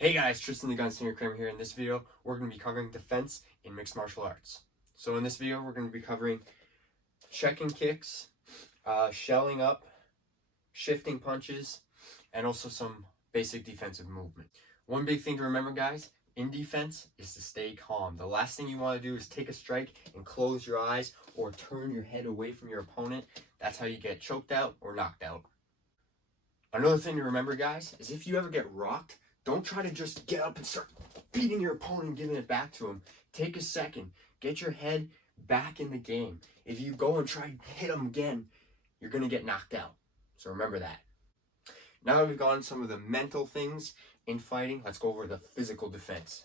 Hey guys, Tristan the Gunslinger Kramer here. In this video, we're going to be covering defense in mixed martial arts. So in this video, we're going to be covering checking kicks, shelling up, shifting punches, and also some basic defensive movement. One big thing to remember, guys, in defense is to stay calm. The last thing you want to do is take a strike and close your eyes or turn your head away from your opponent. That's how you get choked out or knocked out. Another thing to remember, guys, is if you ever get rocked, don't try to just get up and start beating your opponent and giving it back to him. Take a second. Get your head back in the game. If you go and try and hit him again, you're going to get knocked out. So remember that. Now that we've gone some of the mental things in fighting, let's go over the physical defense.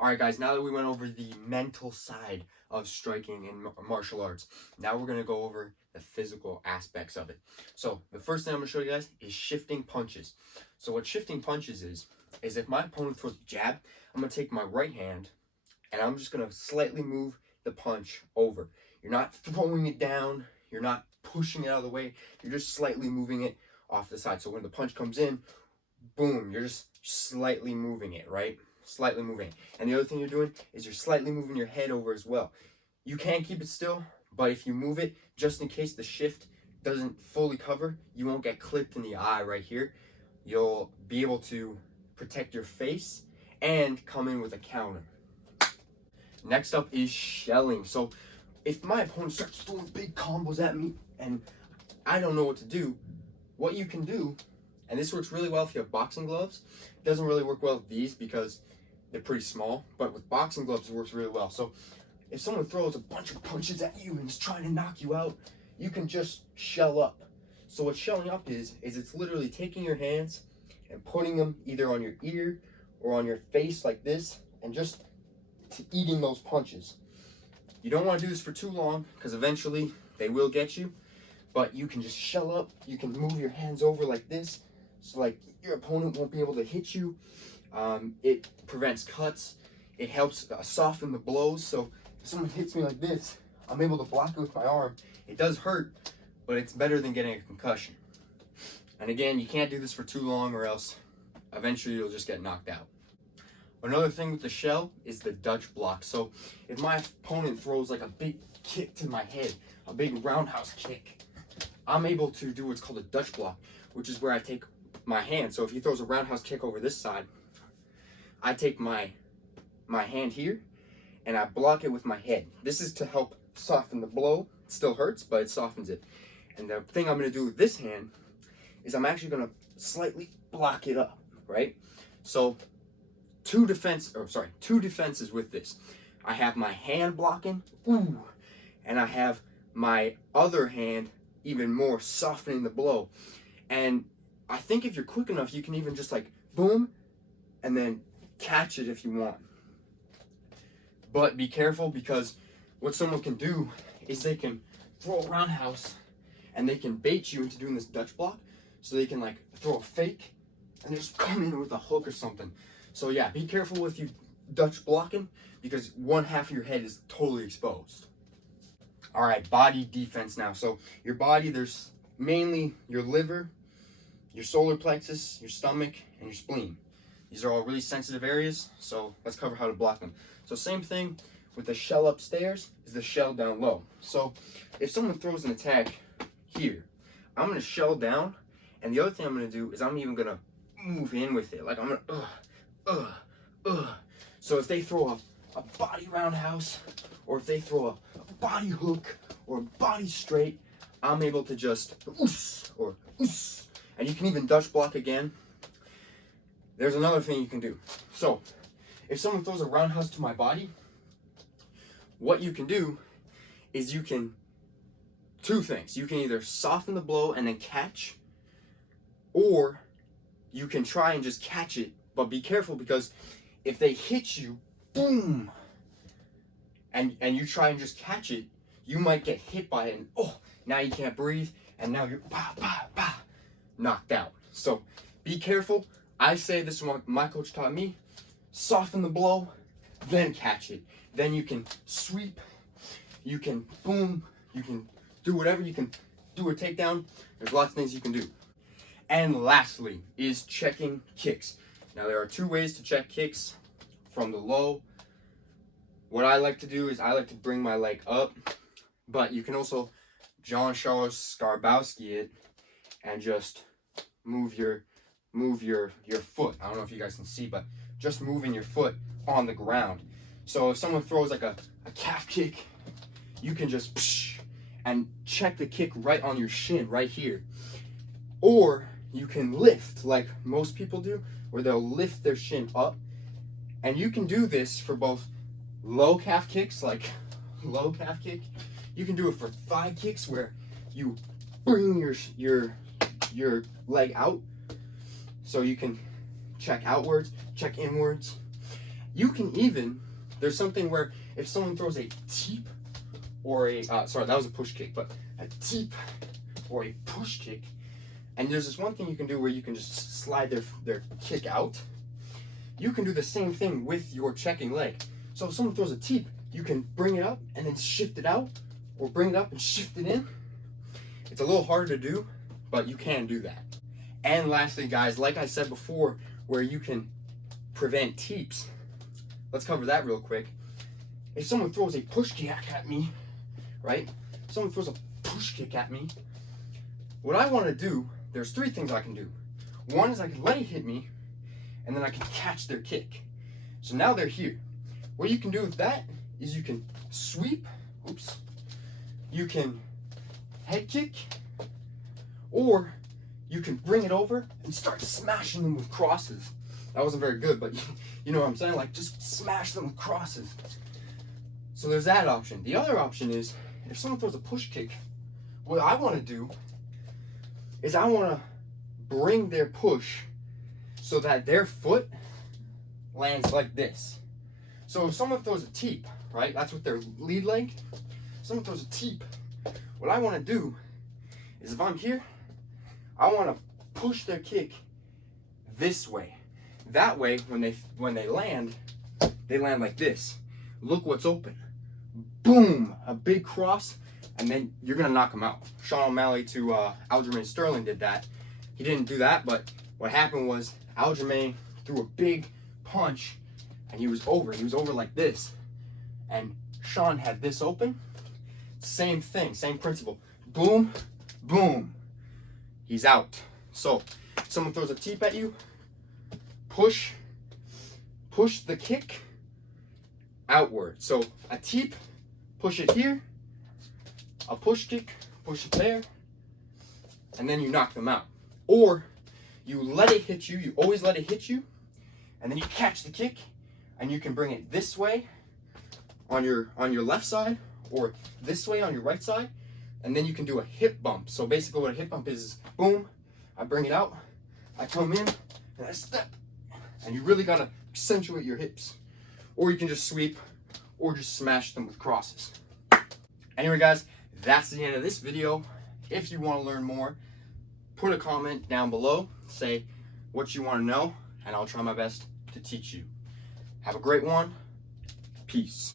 Alright guys, now that we went over the mental side of striking in martial arts, now we're going to go over the physical aspects of it. So the first thing I'm going to show you guys is shifting punches. So what shifting punches is if my opponent throws a jab, I'm going to take my right hand and I'm just going to slightly move the punch over. You're not throwing it down, you're not pushing it out of the way, you're just slightly moving it off the side. So when the punch comes in, boom, you're just slightly moving it, right? Slightly moving it. And the other thing you're doing is you're slightly moving your head over as well. You can keep it still, but if you move it, just in case the shift doesn't fully cover, you won't get clipped in the eye right here. You'll be able to protect your face and come in with a counter. Next up is shelling. So if my opponent starts throwing big combos at me and I don't know what to do, what you can do, and this works really well if you have boxing gloves. It doesn't really work well with these because they're pretty small, but with boxing gloves it works really well. So if someone throws a bunch of punches at you and is trying to knock you out, you can just shell up. So what shelling up is it's literally taking your hands and putting them either on your ear or on your face like this and just eating those punches. You don't want to do this for too long because eventually they will get you, but you can just shell up. You can move your hands over like this so like your opponent won't be able to hit you. It prevents cuts. It helps soften the blows. So if someone hits me like this, I'm able to block it with my arm. It does hurt, but it's better than getting a concussion. And again, you can't do this for too long or else eventually you'll just get knocked out. Another thing with the shell is the Dutch block. So if my opponent throws like a big kick to my head, a big roundhouse kick, I'm able to do what's called a Dutch block, which is where I take my hand. So if he throws a roundhouse kick over this side, I take my hand here and I block it with my head. This is to help soften the blow. It still hurts, but it softens it. And the thing I'm going to do with this hand is I'm actually going to slightly block it up, right? So two defenses with this. I have my hand blocking, ooh, and I have my other hand even more softening the blow. And I think if you're quick enough, you can even just like boom and then catch it if you want. But be careful, because what someone can do is they can throw a roundhouse and they can bait you into doing this Dutch block. So they can like throw a fake and just come in with a hook or something. So yeah, be careful with you Dutch blocking, because one half of your head is totally exposed. All right, body defense now. So your body, there's mainly your liver, your solar plexus, your stomach, and your spleen. These are all really sensitive areas, so let's cover how to block them. So same thing with the shell upstairs is the shell down low. So if someone throws an attack here, I'm going to shell down, and the other thing I'm going to do is I'm even going to move in with it. Like I'm going to, So if they throw a body roundhouse, or if they throw a body hook, or a body straight, I'm able to just and you can even Dutch block again. There's another thing you can do. So if someone throws a roundhouse to my body, what you can do is you can, two things. You can either soften the blow and then catch, or you can try and just catch it, but be careful, because if they hit you, boom, and you try and just catch it, you might get hit by it, and now you can't breathe, and now you're knocked out. So be careful. I say this is what my coach taught me: soften the blow, then catch it. Then you can sweep, you can boom, you can do whatever, you can do a takedown. There's lots of things you can do. And lastly is checking kicks. Now there are two ways to check kicks from the low. What I like to do is I like to bring my leg up, but you can also John Charles Skarbowski it and just move your foot. I don't know if you guys can see, but just moving your foot on the ground. So if someone throws like a calf kick, you can just and check the kick right on your shin right here. Or you can lift like most people do, where they'll lift their shin up. And you can do this for both low calf kicks, like low calf kick. You can do it for thigh kicks where you bring your leg out. So you can check outwards, check inwards. You can even, there's something where if someone throws a teep or a, sorry, that was a push kick, but a teep or a push kick, and there's this one thing you can do where you can just slide their kick out. You can do the same thing with your checking leg. So if someone throws a teep, you can bring it up and then shift it out, or bring it up and shift it in. It's a little harder to do, but you can do that. And lastly, guys, like I said before, where you can prevent teeps, let's cover that real quick. If someone throws a push kick at me, right? Someone throws a push kick at me, what I want to do, there's three things I can do. One is I can let it hit me, and then I can catch their kick. So now they're here. What you can do with that is you can sweep, oops, you can head kick, or you can bring it over and start smashing them with crosses. That wasn't very good, but you know what I'm saying? Like, just smash them with crosses. So there's that option. The other option is, if someone throws a push kick, what I want to do is I want to bring their push so that their foot lands like this. So if someone throws a teep, right? That's with their lead leg. Someone throws a teep. What I want to do is, if I'm here, I want to push their kick this way. That way, when they land like this. Look what's open. Boom! A big cross, and then you're gonna knock him out. Sean O'Malley to Aljamain Sterling did that. He didn't do that, but what happened was Aljamain threw a big punch, and he was over. He was over like this, and Sean had this open. Same thing, same principle. Boom, boom. He's out. So, someone throws a teep at you, push the kick outward. So, a teep, push it here, a push kick, push it there, and then you knock them out. Or, you let it hit you, you always let it hit you, and then you catch the kick, and you can bring it this way on your left side, or this way on your right side, and then you can do a hip bump. So basically what a hip bump is boom, I bring it out, I come in, and I step. And you really gotta accentuate your hips. Or you can just sweep, or just smash them with crosses. Anyway guys, that's the end of this video. If you wanna learn more, put a comment down below, say what you wanna know, and I'll try my best to teach you. Have a great one. Peace.